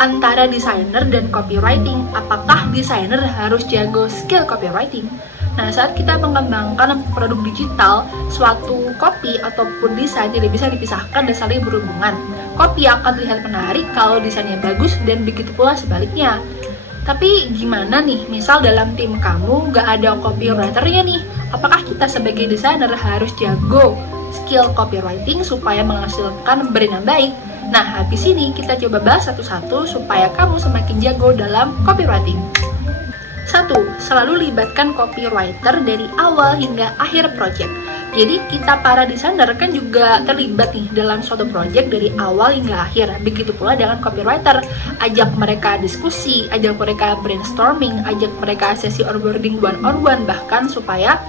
antara desainer dan copywriting. Apakah desainer harus jago skill copywriting? Nah, saat kita mengembangkan produk digital, suatu copy ataupun desain tidak bisa dipisahkan dan saling berhubungan. Copy akan terlihat menarik kalau desainnya bagus dan begitu pula sebaliknya. Tapi gimana nih, misal dalam tim kamu gak ada copywriternya nih, apakah kita sebagai desainer harus jago skill copywriting supaya menghasilkan brand yang baik? Nah, habis ini kita coba bahas satu-satu supaya kamu semakin jago dalam copywriting. 1. Selalu libatkan copywriter dari awal hingga akhir project. Jadi kita para desainer kan juga terlibat nih dalam suatu project dari awal hingga akhir. Begitu pula dengan copywriter. Ajak mereka diskusi, ajak mereka brainstorming, ajak mereka sesi onboarding one-on-one, bahkan supaya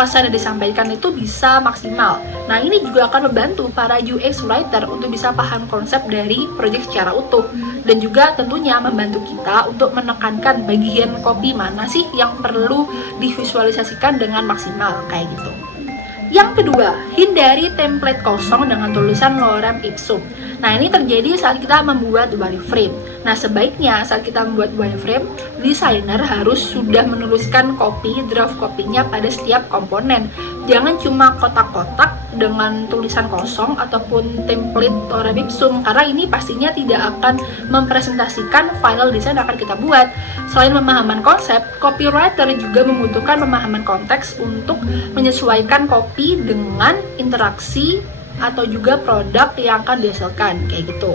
pesan yang disampaikan itu bisa maksimal. Nah, ini juga akan membantu para UX writer untuk bisa paham konsep dari project secara utuh, dan juga tentunya membantu kita untuk menekankan bagian copy mana sih yang perlu divisualisasikan dengan maksimal, kayak gitu. Yang kedua, hindari template kosong dengan tulisan lorem ipsum. Nah, ini terjadi saat kita membuat wireframe. Nah, sebaiknya saat kita membuat wireframe, desainer harus sudah menuliskan draft copy-nya pada setiap komponen. Jangan cuma kotak-kotak dengan tulisan kosong ataupun template lorem ipsum, karena ini pastinya tidak akan mempresentasikan final desain yang akan kita buat. Selain pemahaman konsep, copywriter juga membutuhkan pemahaman konteks untuk menyesuaikan copy dengan interaksi atau juga produk yang akan dihasilkan, kayak gitu.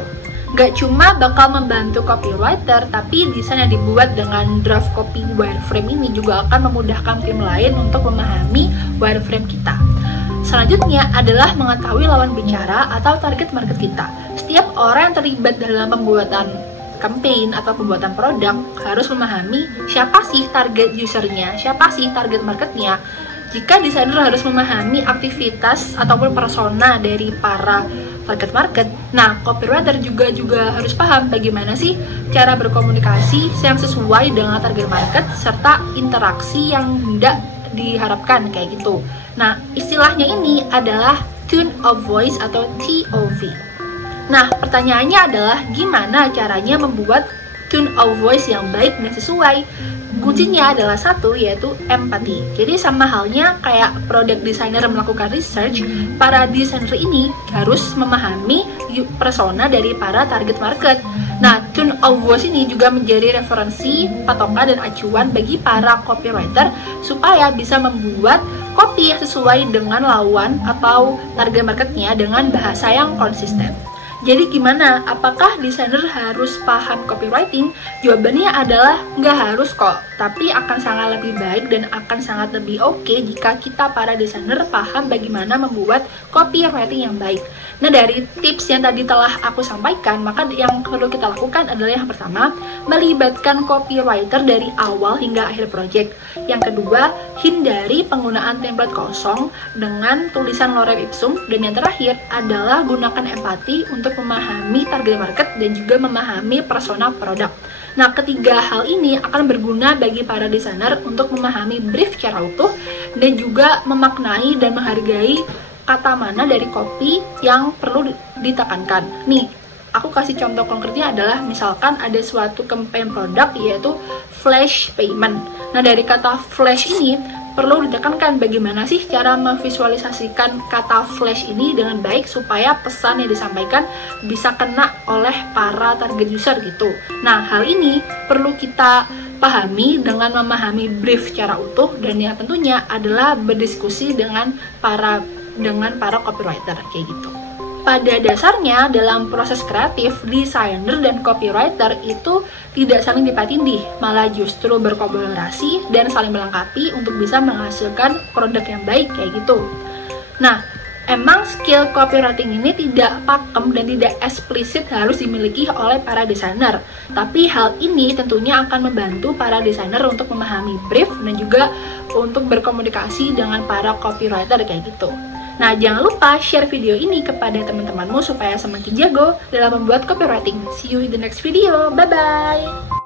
Gak cuma bakal membantu copywriter, tapi desain yang dibuat dengan draft copy wireframe ini juga akan memudahkan tim lain untuk memahami wireframe kita. Selanjutnya adalah mengetahui lawan bicara atau target market kita. Setiap orang yang terlibat dalam pembuatan campaign atau pembuatan produk harus memahami siapa sih target usernya, siapa sih target marketnya. Jika desainer harus memahami aktivitas ataupun persona dari para target market, nah copywriter juga harus paham bagaimana sih cara berkomunikasi yang sesuai dengan target market serta interaksi yang hendak diharapkan, kayak gitu. Nah, istilahnya ini adalah tone of voice atau TOV. Nah, pertanyaannya adalah gimana caranya membuat tone of voice yang baik dan sesuai? Kuncinya adalah satu, yaitu empati. Jadi sama halnya kayak product designer melakukan research, para desainer ini harus memahami persona dari para target market. Nah, tone of voice ini juga menjadi referensi, patokan, dan acuan bagi para copywriter supaya bisa membuat copy yang sesuai dengan lawan atau target marketnya dengan bahasa yang konsisten. Jadi gimana? Apakah desainer harus paham copywriting? Jawabannya adalah nggak harus kok, tapi akan sangat lebih baik dan akan sangat lebih oke jika kita para desainer paham bagaimana membuat copywriting yang baik. Nah, dari tips yang tadi telah aku sampaikan, maka yang perlu kita lakukan adalah yang pertama, melibatkan copywriter dari awal hingga akhir project. Yang kedua, hindari penggunaan template kosong dengan tulisan lorem ipsum. Dan yang terakhir adalah gunakan empati untuk memahami target market dan juga memahami persona produk. Nah, ketiga hal ini akan berguna bagi para desainer untuk memahami brief secara utuh dan juga memaknai dan menghargai kata mana dari copy yang perlu ditekankan. Nih, aku kasih contoh konkretnya adalah misalkan ada suatu campaign produk yaitu flash payment. Nah, dari kata flash ini perlu ditekankan bagaimana sih cara memvisualisasikan kata flash ini dengan baik supaya pesan yang disampaikan bisa kena oleh para target user gitu. Nah, hal ini perlu kita pahami dengan memahami brief secara utuh, dan yang tentunya adalah berdiskusi dengan para copywriter, kayak gitu. Pada dasarnya, dalam proses kreatif, desainer dan copywriter itu tidak saling dipatindih, malah justru berkolaborasi dan saling melengkapi untuk bisa menghasilkan produk yang baik, kayak gitu. Nah, emang skill copywriting ini tidak pakem dan tidak eksplisit harus dimiliki oleh para desainer. Tapi hal ini tentunya akan membantu para desainer untuk memahami brief dan juga untuk berkomunikasi dengan para copywriter, kayak gitu. Nah, jangan lupa share video ini kepada teman-temanmu supaya semakin jago dalam membuat copywriting. See you in the next video. Bye-bye!